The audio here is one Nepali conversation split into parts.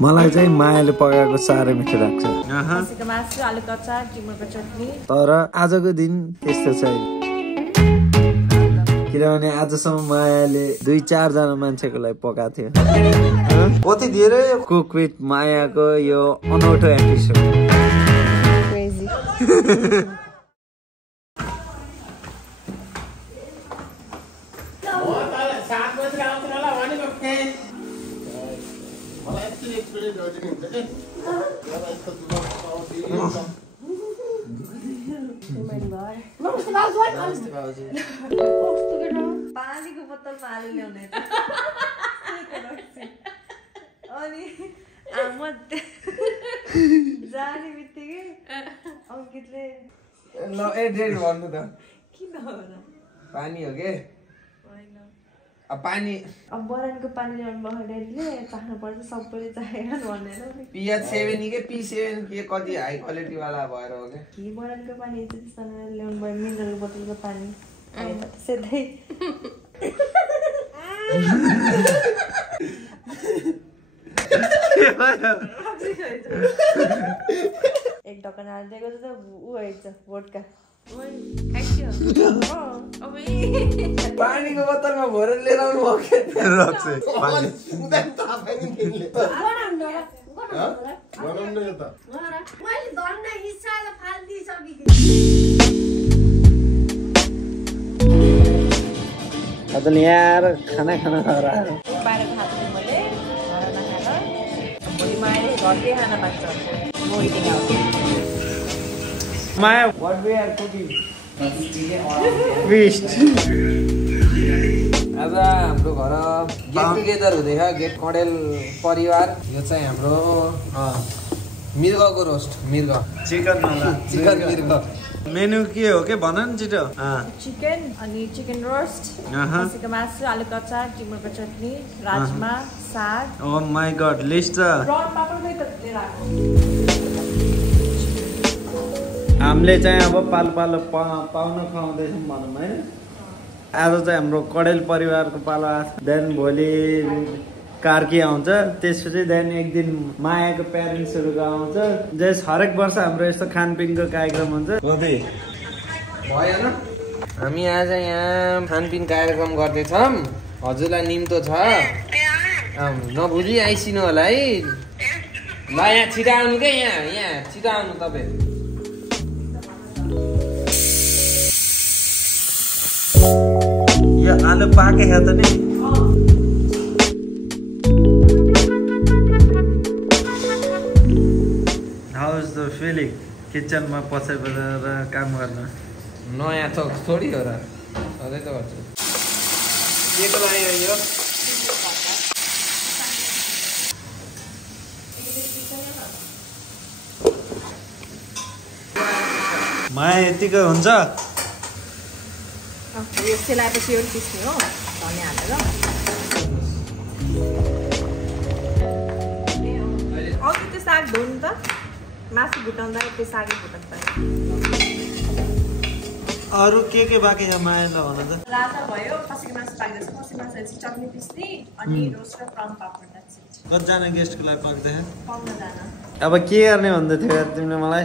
मलाई चाहिँ मायाले पकाएको साह्रै मिठो लाग्छ। खसीको मासु, आलुको अचार, टिमुरको चटनी। तर आजको दिन त्यस्तो छैन, किनभने आजसम्म मायाले 2-4 जना मान्छेको लागि पकाएको थियो। कति धेरै कुक विथ मायाको यो अनौठो एपिसोड। पानीको बोतलमा आलु ल्याउने अनि जाने बित्तिकै अङ्कितले भन्नु त किन पानी हो के पानी अब बरानको पानी ल्याउनु बहादुरले चाख्नुपर्छ, सबैले चाहेन भनेर पिएच 7 के P7 के कति हाई क्वालिटी वाला भएर हो के बरानको पानी त्यस्तो ल्याउनु भयो। मिनरल बोतलको पानी सेधै एक ढक्कन हालिदिएको त ऊ हैछ भोडका पानीको बोतलमा भरेर लिएर आउनु भयो के यार खाना खाना बाहिर खाएको मैले घर नखाएर भोलि मायाले घरकै खाना माग्छ। Maya, what we are cooking? Feast. आज हाम्रो घर गेट टुगेदर हुँदैछ, गेट कडेल परिवार। यो चाहिँ हाम्रो मिर्गको रोस्ट, मिर्ग चिकन मिर्ग। मेनु के हो के भन न छिटो। चिकन अनि चिकन रोस्ट, खसीको मासु, आलुको अचार, टिमुरको चटनी, राजमा, साग। Oh my god, list brown पापड त लिएर आएको। हामीले चाहिँ अब पालो पालो पाउन खुवाउँदैछौँ भनौँ है। आज चाहिँ हाम्रो कडेल परिवारको पालो आएको, देन भोलि कार्की आउँछ, त्यसपछि देन एक दिन मायाको प्यारेन्ट्सहरूको आउँछ। जस हरेक वर्ष हाम्रो यस्तो खानपिनको कार्यक्रम हुन्छ। भएन हामी आज यहाँ खानपिन कार्यक्रम गर्दैछौँ। हजुरलाई निम्तो छ, नभुली आइसिनु होला है। ल यहाँ छिटो आउनु क्या, यहाँ छिटो आउनु तपाईँ। यो आलु पाके है त नि। हाउ इज द फिलिङ किचनमा पसेर काम गर्न? नयाँ त थोडी हो र, सधैँ त गर्छु। के को लागि यो? माया यतिकै हुन्छ। यो सेलाएपछि यो पिस्ने हो, धनिया हालेर। अघि त्यो साग धुनु त, मासु भुटाउँदा त्यो सागै भुटाउनु पर्यो। अरू के बाँकी छ मायालाई भन त? राजा भयो, खसीको मासु पाक्दैछ, खसीको मासुपछि चटनी पिस्ने अनि रोस्ट र ब्राउन पापड। कतिजना गेस्टको लागि पाक्दैछ? 15 जना। अब के गर्ने भन्दै थियो यार तिमीले मलाई?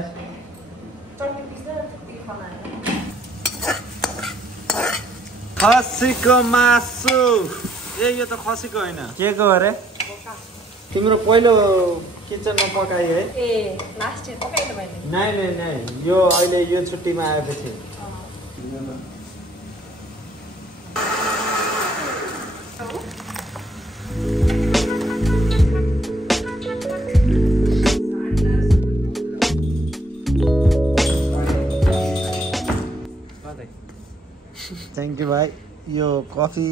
चटनी पिस्दा त्यति खाना। खसीको मासु। यो त खसीको होइन, के को अरे? तिम्रो पहिलो किचनमा पकाइ है? ए लास्ट इयर पकाइ त मैले। नाइ यो अहिले यो छुट्टीमा आएपछि। थ्याङ्क यू भाइ। यो कफी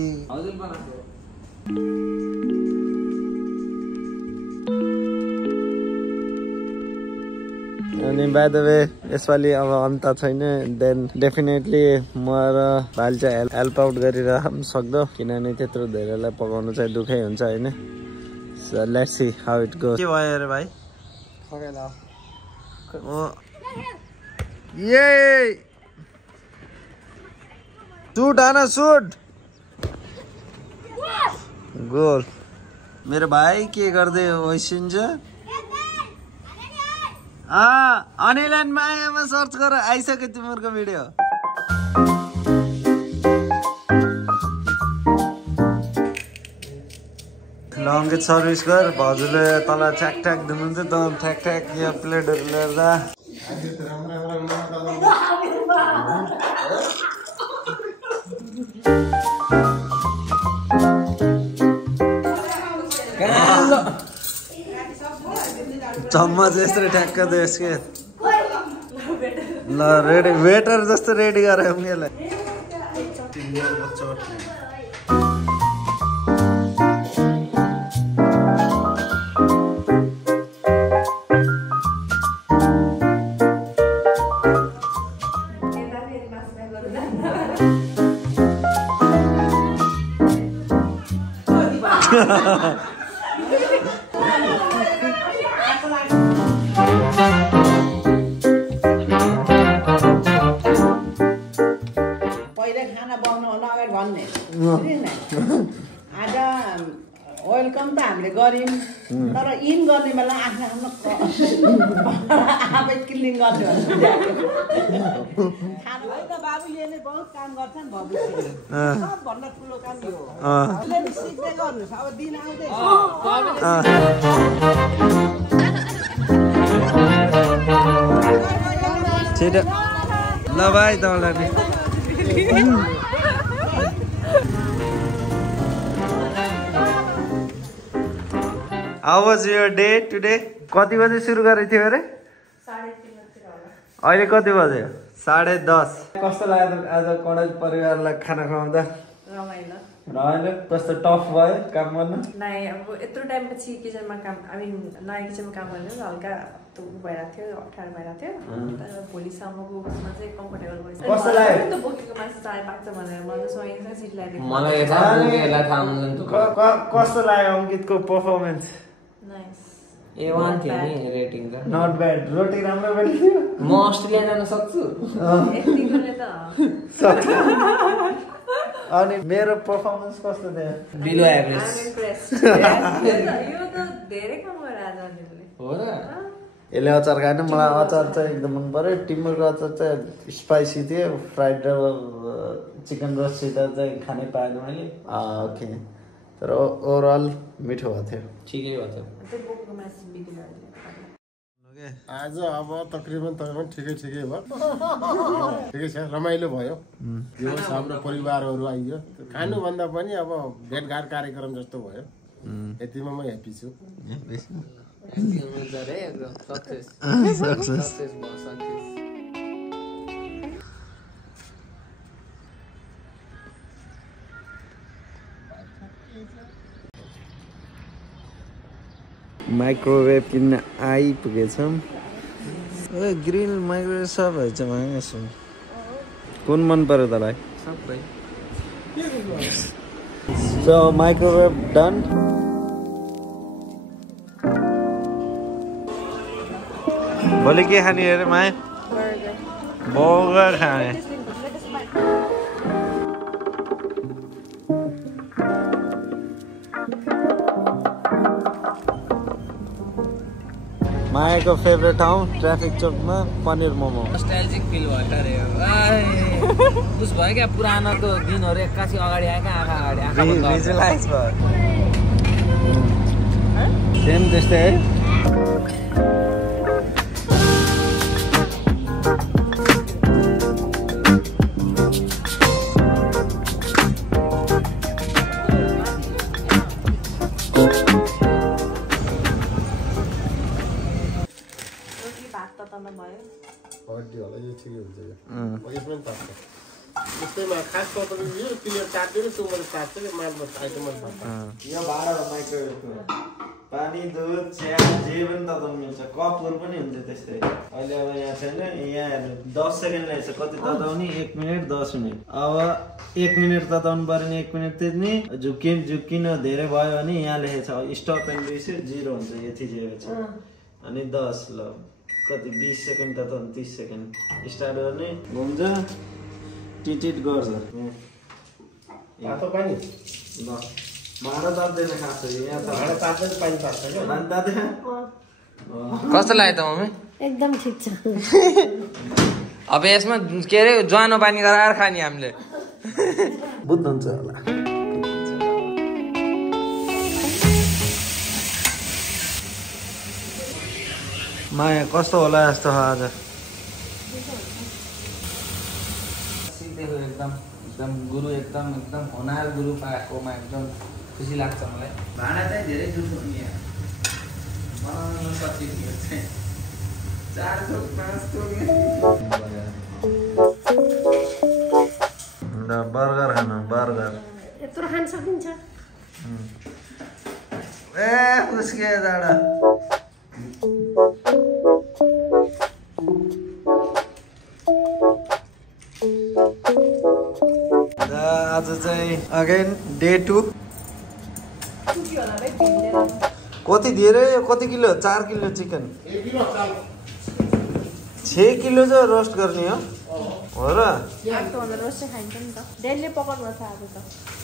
अनि बाइ द वे यसपालि अब अन्त छैन, देन डेफिनेटली म र भाइले चाहिँ हेल्प आउट गरिरहनु सक्दो, किनभने त्यत्रो धेरैलाई पकाउनु चाहिँ दुःखै हुन्छ होइन। So let's see how it goes. के भयो अरे भाइ? ये Shoot, Anna, shoot! Goal. मेरो भाइ के गर्दै होइसिन्छ अनिल एन्ड मायामा सर्च गर आइसक्यो तिमीहरूको भिडियो लङ्गे सर्भिस गर भाउजूले तल ठ्याक ठ्याक दिनुहुन्छ त ठ्याक ठ्याक यहाँ प्लेटहरू ल्याउँदा चम्मच यस्तो ठ्याक्क देश के ल रेडी वेटर जस्तो रेडी गरे उनीहरूलाई आज वेलकम त हामीले गर्यौँ तर इन गर्ने बेला आफ्नो आफ्नो आफै क्लिन गर्छु बाबुले नै बहुत काम गर्छ नि भविष्य सबभन्दा ठुलो काम यो हो सिक्दै गर्नुहोस् अब दिन आउँदै ल भाइ तपाईँलाई How was your day today? कति बजे सुरु गरेको थियो अरे? 3:30 होला। अहिले कति बज्यो? 10:30। कस्तो लाग्यो आज कडेल परिवारलाई खाना खुवाउँदा? रमाइलो। रमाइलो? कस्तो टफ भयो काम गर्न? नाइ अब यत्रो टाइम पछि किचनमा काम नयाँ किचनमा काम गर्नु हल्का भइरहेको थियो अप्ठ्यारो भइरहेको थियो तर भोलिसम्मको उसमा चाहिँ कम्फर्टेबल भइसक्यो कस्तो लाग्यो? त बोकेको मासु चाहे पाक्छ भनेर मलाई सोइन्छ सिट लाग्यो मलाई यता बोकेलाई थाहा हुँदैन कस्तो लाग्यो अङ्कितको पर्फर्मेन्स? नाइस A1 थियो नि रेटिङ त नट ब्याड रोटी राम्रो बनियो म अस्ट्रेलिया जान सक्छु यति गर्ने त अनि मेरो पर्फर्मेन्स कस्तो थियो? बिलो एभरेज I'm impressed यो त धेरै काम गरेर आज अनिलले हो र यसले अचार खाएन मलाई अचार चाहिँ एकदम मन पर्यो टिम्बरको अचार चाहिँ स्पाइसी थियो फ्राइड र चिकन रोस्टसित चाहिँ खानै पाएन मैले ओके तर ओभरअल मिठो भएको थियो ठिकै भयो त त्यो बोकेको मासु बिग्रियो आज अब तकरिबन ठिकै भयो ठिकै छ रमाइलो भयो दिवस हाम्रो परिवारहरू आइयो खानुभन्दा पनि अब भेटघाट कार्यक्रम जस्तो भयो यतिमा म ह्याप्पी छु माइक्रोवेभ किन्न आइपुगेछौँ ग्रिल माइक्रोवेभ सबै छ कुन मन पर्यो तँलाई? सबै सो माइक्रोवेभ डन भोलि के खाने अरे माया? बर्गर खाने मायाको फेभरेट ठाउँ ट्राफिक चोकमा पनिर मोमो नस्टाल्जिक फिल भयो अरे उस भयो क्या पुरानोको दिनहरू एक्कासी अगाडि आएका आँखा अगाडि भिजुलाइज भयो सेम त्यस्तै है हड्डी होला यो ठिकै हुन्छ यो यसमा पनि पाक्छ त्यस्तैमा खास तपाईँको यो क्लियर काट्दैन त्यो मैले काट्छ कि मालमा आइटम यो भाँडा माइक्रोवेभको पानी दुध चिया जे पनि तताउनु मिल्छ कपहरू पनि हुन्छ त्यस्तै अहिले अब यहाँ छैन यहाँ हेर्नु 10 सेकेन्ड रहेछ कति तताउने 1 मिनट 10 मिनट अब 1 मिनट तताउनु पर्यो नि 1 मिनट त्यति झुक्किन धेरै भयो भने यहाँ लेखेको छ स्टप एन्ड रिसेट 0 हुन्छ यति जेको छ अनि 10 ल कति 20 सेकेन्ड तताउनु 30 सेकेन्ड स्टार्ट गर्ने घुम्छ टिटिट गर्छ तातो पानी ल भाँडा तात्दैन खास यहाँ त भाँडा तात्दै पानी तात्छ क्या पानी तात्दैन कस्तो लाग्यो त मम्मी एकदम ठिक छ अब यसमा के अरे ज्वानो पानी गराएर खाने हामीले बुझ्नु हुन्छ होला माया कस्तो होला जस्तो आज सिक्दैको एकदम गुरु एकदम होनार गुरु पाएकोमा एकदम खुसी लाग्छ मलाई भाँडा चाहिँ धेरै जुठो नि बनाउन सकिन्छ चाहिँ 4 थोक 5 थोक बर्गर खानु बर्गर यत्रो खान सकिन्छ ए उसके दाडा आज चाहिँ अगेन डे 2 कति धेरै कति किलो 4 किलो चिकन 6 किलो चाहिँ रोस्ट गर्ने हो र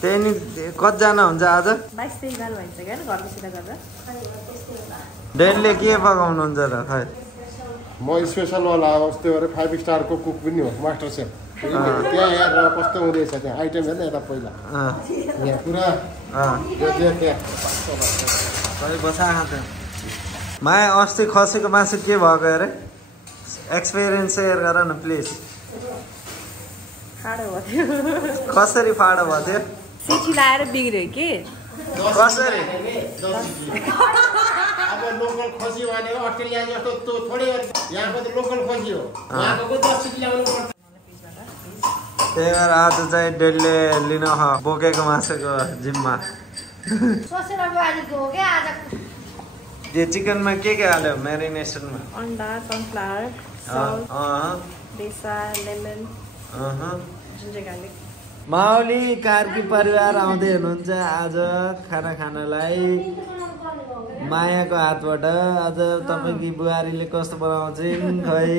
त्यही नि कतिजना हुन्छ आज 22-23 बाल भइन्छ क्या घरको गर्दा डेनले के पकाउनुहुन्छ र खै म स्पेसल वाला अस्ति गरे 5 स्टारको कुक पनि हो मास्टर सेफ त्यहाँ हेरेर कस्तो हुँदैछ त्यहाँ आइटम हेर्न यता पहिला यहाँ पुरा बसा माया अस्ति खसेको मासु के भएको अरे एक्सपिरियन्स सेयर गर न प्लिज कसरी फाडो भयो थियो सिटी लाएर बिग्रियो कि कसरी अब लोकल खसी भनेको अस्ट्रेलिया जस्तो थोरै यहाँको त लोकल खसी हो यहाँको 10 सिट ल्याउनु पर्छ त्यही भएर आज चाहिँ डेलले लिन बोकेको मासुको जिम्मा यो चिकनमा के हाल्यो म्यारिनेसनमा अन्डा cornflour बेसार lemon ginger garlic Mauli Karki परिवार आउँदै हुनुहुन्छ आज खाना खानलाई मायाको हातबाट आज तपाईँकी बुहारीले कस्तो बनाउँछिन् खै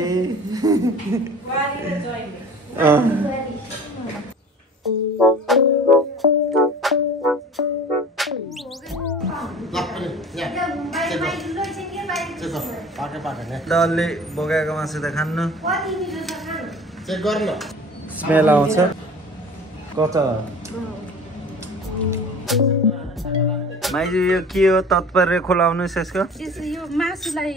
डल्ले बोकाएको मासु त खानु चेक गर्न स्मेल आउँछ कता माइजू यो के हो तात्पर्य खोलाउनुहोस् यसको यो मासुलाई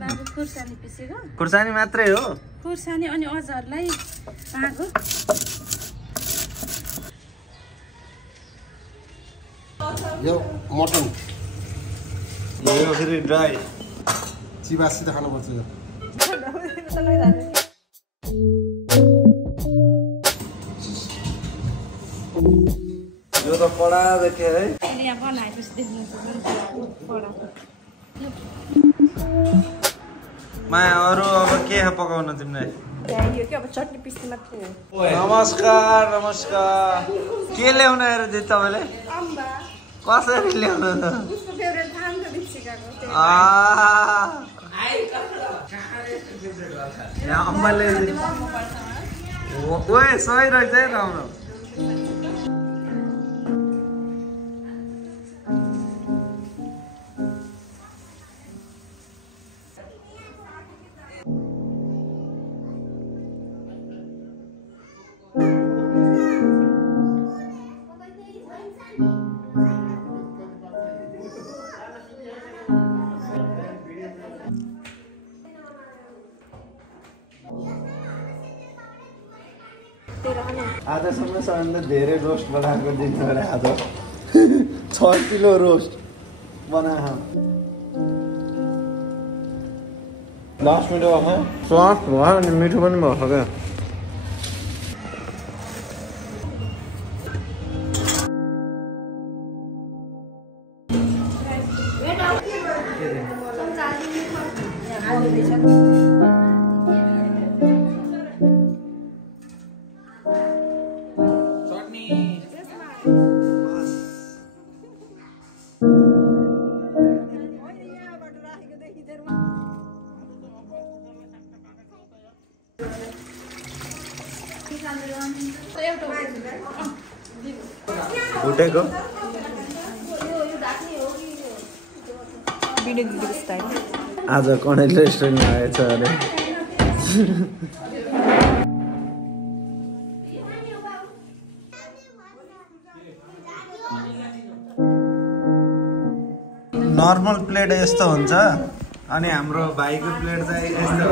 बाबु खुर्सानी पिसेको खुर्सानी मात्रै हो खुर्सानी अनि अचारलाई पाको यो मटन यो फेरि ड्राई चिबासित खानुपर्छ यो यो त कडा देखे है यहाँ बनाएपछि देख्नुहुन्छ माया अरू अब के पकाउनु तिमीलाई यो के अब चटनी पिस्ने मात्रै हो नमस्कार नमस्कार के ल्याउनु आएर दिदी तपाईँले कसरी ल्याउनु त अम्माले ओए सही रहेछ है राम्रो आजसम्म सबभन्दा धेरै रोस्ट बनाएको दिन अरे आज 6 किलो रोस्ट बनाएको लास्ट मिठो भयो सफ्ट भयो अनि मिठो पनि भयो क्या उठेको भिडियो दिदीको स्टाइल आज कडेल रेस्टुरेन्टमा आएछ अरे नर्मल प्लेट यस्तो हुन्छ अनि हाम्रो भाइको प्लेट चाहिँ यस्तो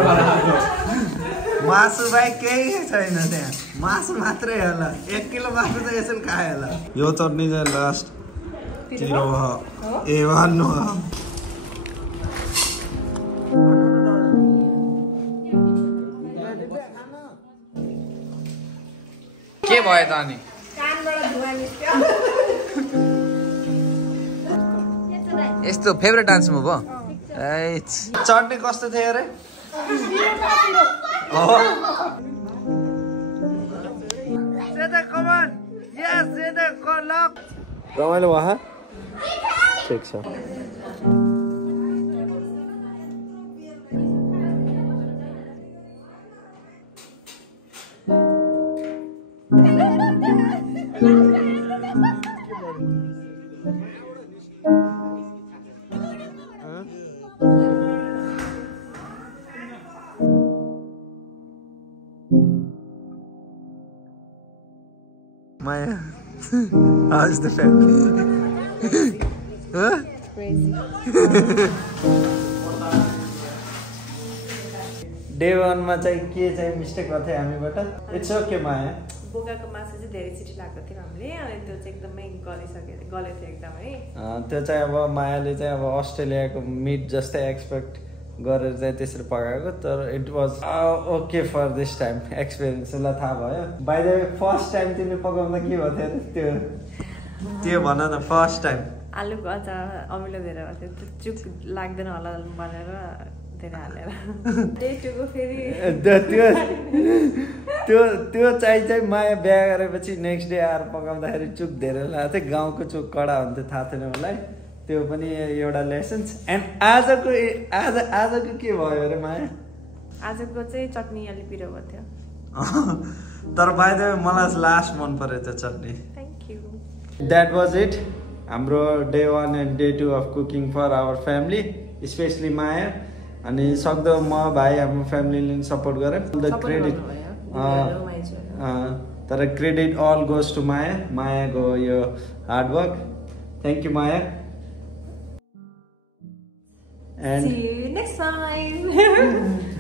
मासु भाइ केही छैन त्यहाँ मासु मात्रै होला 1 किलो मासु त यसरी खायो होला यो चटनी चाहिँ लास्ट तिरो ए भन्नु के भयो त अनि यस्तो फेभरेट डान्स मुभ हो चटनी कस्तो थियो अरे रमाइलो भयो ठिक छ Maya, how's the family? Huh? crazy Day 1 मा चाहिँ के चाहिँ मिस्टेक गर्थ्यो हामीबाट इट्स ओके माया बोकाको मासु चाहिँ धेरै छिटो लाग्को थियो हामीले अनि त्यो चाहिँ एकदमै गलेको थियो एकदमै त्यो चाहिँ अब मायाले चाहिँ अब अस्ट्रेलियाको मिट जस्तै एक्सपेक्ट गरेर चाहिँ त्यसरी पकाएको तर it was okay for this time एक्सपिरियन्सलाई थाहा भयो by the way first time तिमीले पकाउँदा के भयो त्यो त्यो भन न फर्स्ट टाइम आलुको अचार अमिलो धेरै भएको थियो त्यो चुक लाग्दैन होला भनेर धेरै हालेर डे 2 को फेरि त्यो चाहिँ माया बिहा गरेपछि नेक्स्ट डे आएर पकाउँदाखेरि चुक धेरै लाग्थ्यो गाउँको चुक कडा हुन्थ्यो थाहा थिएन मलाई त्यो पनि एउटा लेसन्स एन्ड आजको के भयो अरे माया आजको चाहिँ चटनी अलि पिरो भएको थियो तर बाइ द वे मलाई लास्ट मन पर्यो त्यो चटनी thank you that was it हाम्रो day 1 and day 2 of cooking for our family specially Maya अनि सक्दो म भाइ हाम्रो फ्यामिलीले सपोर्ट गरे द क्रेडिट तर क्रेडिट अल गोज टु मायाको यो hard work thank you Maya See you next time.